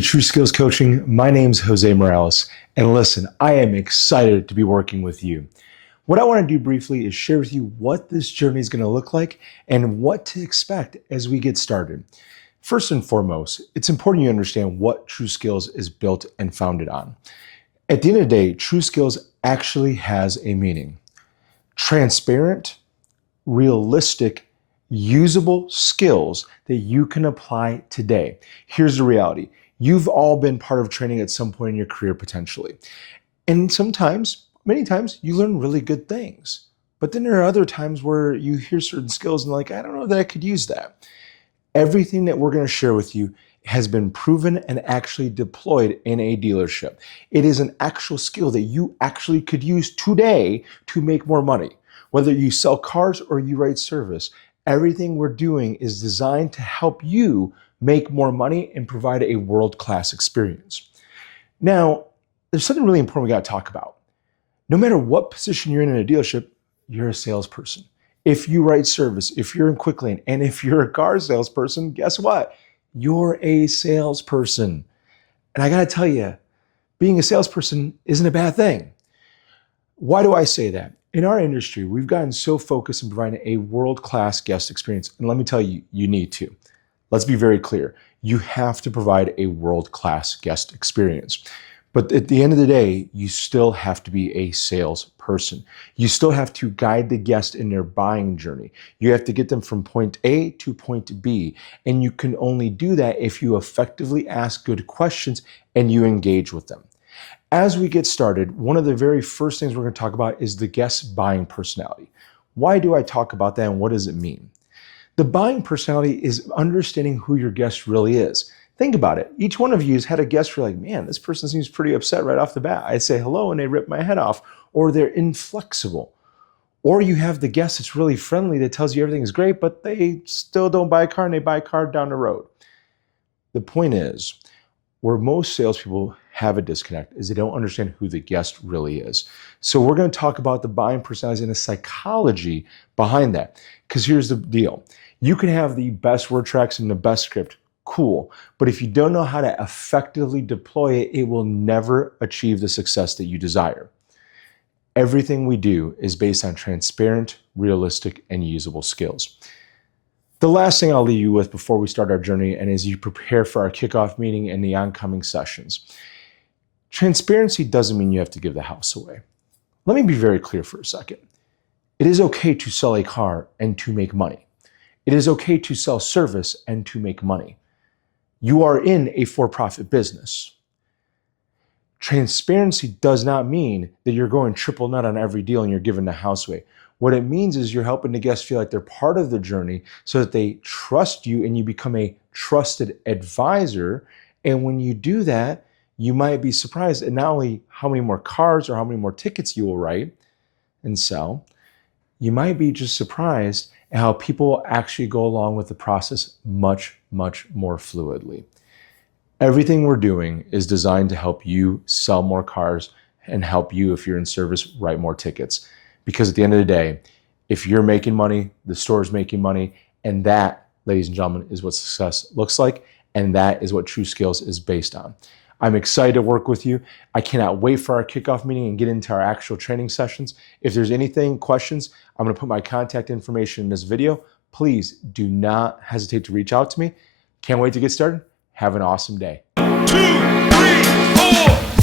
to True Skills Coaching. My name's Jose Morales, and listen, I am excited to be working with you. What I want to do briefly is share with you what this journey is going to look like and what to expect as we get started. First and foremost, it's important you understand what TRUSkills is built and founded on. At the end of the day, TRUSkills actually has a meaning. Transparent, realistic, usable skills that you can apply today. Here's the reality. You've all been part of training at some point in your career potentially. And sometimes, many times, you learn really good things. But then there are other times where you hear certain skills and like, I don't know that I could use that. Everything that we're going to share with you has been proven and actually deployed in a dealership. It is an actual skill that you actually could use today to make more money. Whether you sell cars or you write service, everything we're doing is designed to help you make more money and provide a world-class experience. Now, there's something really important we got to talk about. No matter what position you're in a dealership, you're a salesperson. If you write service, if you're in quick lane, and if you're a car salesperson, guess what? You're a salesperson. And I got to tell you, being a salesperson isn't a bad thing. Why do I say that? In our industry, we've gotten so focused on providing a world-class guest experience. And let me tell you, you need to. Let's be very clear. You have to provide a world-class guest experience. But at the end of the day, you still have to be a salesperson. You still have to guide the guest in their buying journey. You have to get them from point A to point B. And you can only do that if you effectively ask good questions and you engage with them. As we get started, one of the very first things we're going to talk about is the guest buying personality. Why do I talk about that and what does it mean? The buying personality is understanding who your guest really is. Think about it. Each one of you has had a guest where you're like, man, this person seems pretty upset right off the bat. I say hello and they rip my head off, or they're inflexible. Or you have the guest that's really friendly that tells you everything is great, but they still don't buy a car and they buy a car down the road. The point is, where most salespeople have a disconnect is they don't understand who the guest really is. So we're going to talk about the buying personalities and the psychology behind that. Because here's the deal. You can have the best word tracks and the best script. Cool. But if you don't know how to effectively deploy it, it will never achieve the success that you desire. Everything we do is based on transparent, realistic, and usable skills. The last thing I'll leave you with before we start our journey and as you prepare for our kickoff meeting and the oncoming sessions, transparency doesn't mean you have to give the house away. Let me be very clear for a second. It is okay to sell a car and to make money. It is okay to sell service and to make money. You are in a for-profit business. Transparency does not mean that you're going triple nut on every deal and you're giving the house away. What it means is you're helping the guests feel like they're part of the journey so that they trust you and you become a trusted advisor. And when you do that, you might be surprised at not only how many more cars or how many more tickets you will write and sell, you might be just surprised at how people actually go along with the process much, much more fluidly. Everything we're doing is designed to help you sell more cars and help you, if you're in service, write more tickets. Because at the end of the day, if you're making money, the store's making money, and that, ladies and gentlemen, is what success looks like, and that is what TRUSkills is based on. I'm excited to work with you. I cannot wait for our kickoff meeting and get into our actual training sessions. If there's anything, questions, I'm going to put my contact information in this video. Please do not hesitate to reach out to me. Can't wait to get started. Have an awesome day. 2, 3, 4.